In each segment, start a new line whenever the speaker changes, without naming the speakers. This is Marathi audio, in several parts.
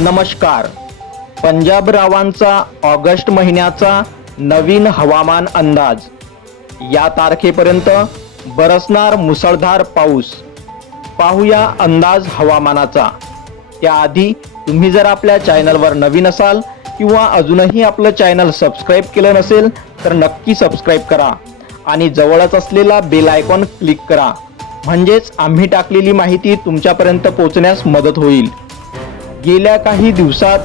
नमस्कार. पंजाब रावांचा ऑगस्ट महिन्याचा नवीन हवामान अंदाज. या तारखेपर्यंत बरसणार मुसळधार पाऊस. पाहूया अंदाज हवामानाचा. त्याआधी तुम्ही जर आपल्या चॅनलवर नवीन असाल किंवा अजूनही आपलं चॅनल सबस्क्राईब केलं नसेल तर नक्की सबस्क्राईब करा आणि जवळच असलेला बेल आयकॉन क्लिक करा. म्हणजेच आम्ही टाकलेली माहिती तुमच्यापर्यंत पोहोचण्यास मदत होईल. गेल्या काही दिवसात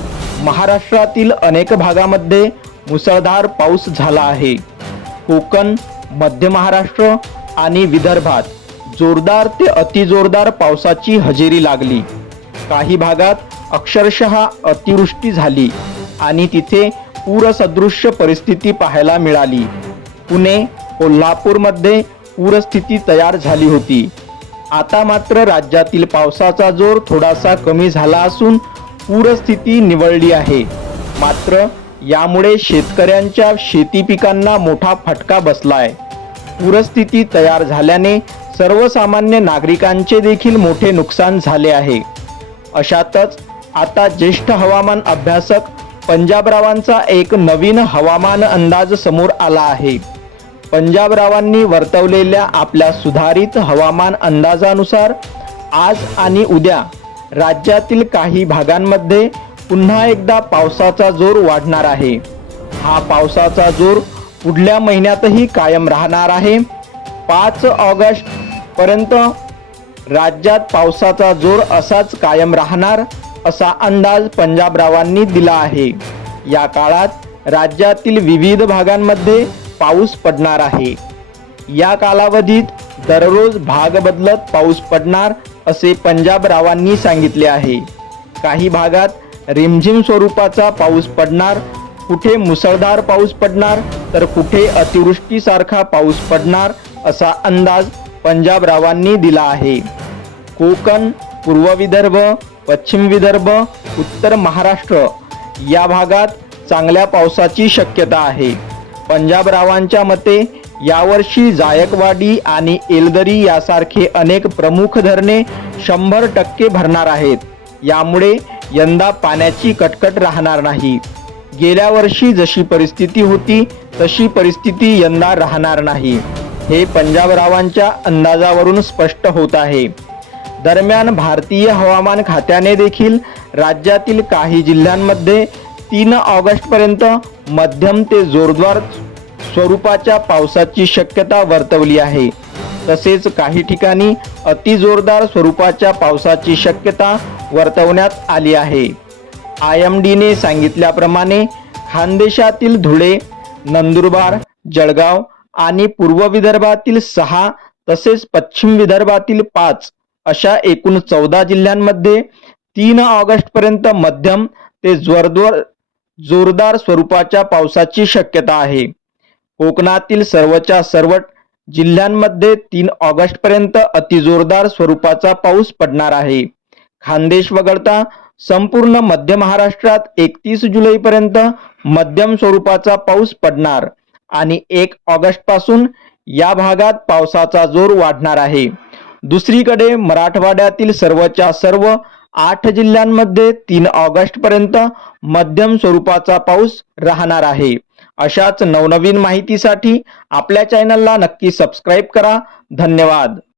महाराष्ट्रातील अनेक भागामध्ये मुसळधार पाऊस झाला आहे. कोकण मध्य महाराष्ट्र आणि विदर्भात जोरदार ते अतिजोरदार पावसाची हजेरी लागली. काही भागात अक्षरशः अतिवृष्टी झाली आणि तिथे पूरसदृश्य परिस्थिती पाहायला मिळाली. पुणे कोल्हापूरमध्ये पूरस्थिती तयार झाली होती. आता मात्र राज्यातील पावसाचा जोर थोडासा कमी झाला असून पूरस्थिती निवळली आहे. मात्र यामुळे शेतकऱ्यांच्या शेती पिकांना मोठा फटका बसलाय. पूरस्थिती तयार झाल्याने सर्वसामान्य नागरिकांचे देखील मोठे नुकसान झाले आहे. अशातच आता ज्येष्ठ हवामान अभ्यासक पंजाबरावांचा एक नवीन हवामान अंदाज समोर आला आहे. पंजाबरावांनी वर्तवलेल्या आपल्या सुधारित हवामान अंदाजानुसार आज आणि उद्या राज्यातील काही भागांमध्ये पुन्हा एकदा पावसाचा जोर वाढणार आहे. हा पावसाचा जोर पुढल्या महिन्यातही कायम राहणार आहे. पाच ऑगस्ट पर्यंत राज्यात पावसाचा जोर असाच कायम राहणार असा अंदाज पंजाबरावांनी दिला आहे. या काळात राज्यातील विविध भागांमध्ये पाऊस पडणार आहे. या कालावधीत दररोज भाग बदलत पाऊस पडणार असे पंजाबरावांनी सांगितले आहे. काही भागात रिमझिम स्वरूपाचा पाऊस पडणार कुठे मुसळधार पाऊस पडणार तर कुठे अतिवृष्टीसारखा पाऊस पडणार असा अंदाज पंजाबरावांनी दिला आहे. कोकण पूर्व विदर्भ पश्चिम विदर्भ उत्तर महाराष्ट्र या भागात चांगल्या पावसाची शक्यता आहे. पंजाबरावांच्या मते यावर्षी जायकवाडी आणि एलदरी यासारखे अनेक प्रमुख धरणे शंभर टक्के भरणार आहेत. यामुळे यंदा पाण्याची कटकट राहणार नाही. गेल्या वर्षी जशी परिस्थिती होती तशी परिस्थिती यंदा राहणार नाही. हे पंजाबरावांच्या अंदाजावरून स्पष्ट होत आहे. दरम्यान भारतीय हवामान खात्याने देखील राज्यातील काही जिल्ह्यांमध्ये तीन ऑगस्ट पर्यंत मध्यम ते जोरदार स्वरूपाच्या पावसाची शक्यता वर्तवली आहे. तसेच काही ठिकाणी अतिजोरदार स्वरूपाच्या पावसाची शक्यता वर्तवण्यात आली आहे. आय एम डीने सांगितल्याप्रमाणे खानदेशातील धुळे नंदुरबार जळगाव आणि पूर्व विदर्भातील सहा तसेच पश्चिम विदर्भातील पाच अशा एकूण चौदा जिल्ह्यांमध्ये तीन ऑगस्ट पर्यंत मध्यम ते जोरदार जोरदार स्वरूपाच्या पावसाची शक्यता आहे. कोकणातील सर्वच्या सर्व जिल्ह्यांमध्ये तीन ऑगस्ट पर्यंत अतिजोरदार स्वरूपाचा पाऊस पडणार आहे. खानदेश वगळता संपूर्ण मध्य महाराष्ट्रात एकतीस जुलैपर्यंत मध्यम स्वरूपाचा पाऊस पडणार आणि एक ऑगस्टपासून या भागात पावसाचा जोर वाढणार आहे. दुसरीकडे मराठवाड्यातील सर्वच्या सर्व आठ जिल्ह्यांमध्ये तीन ऑगस्ट पर्यंत मध्यम स्वरूपाचा पाऊस राहणार आहे. अशाच नवनवीन माहितीसाठी आपल्या चॅनलला नक्की सबस्क्राईब करा. धन्यवाद.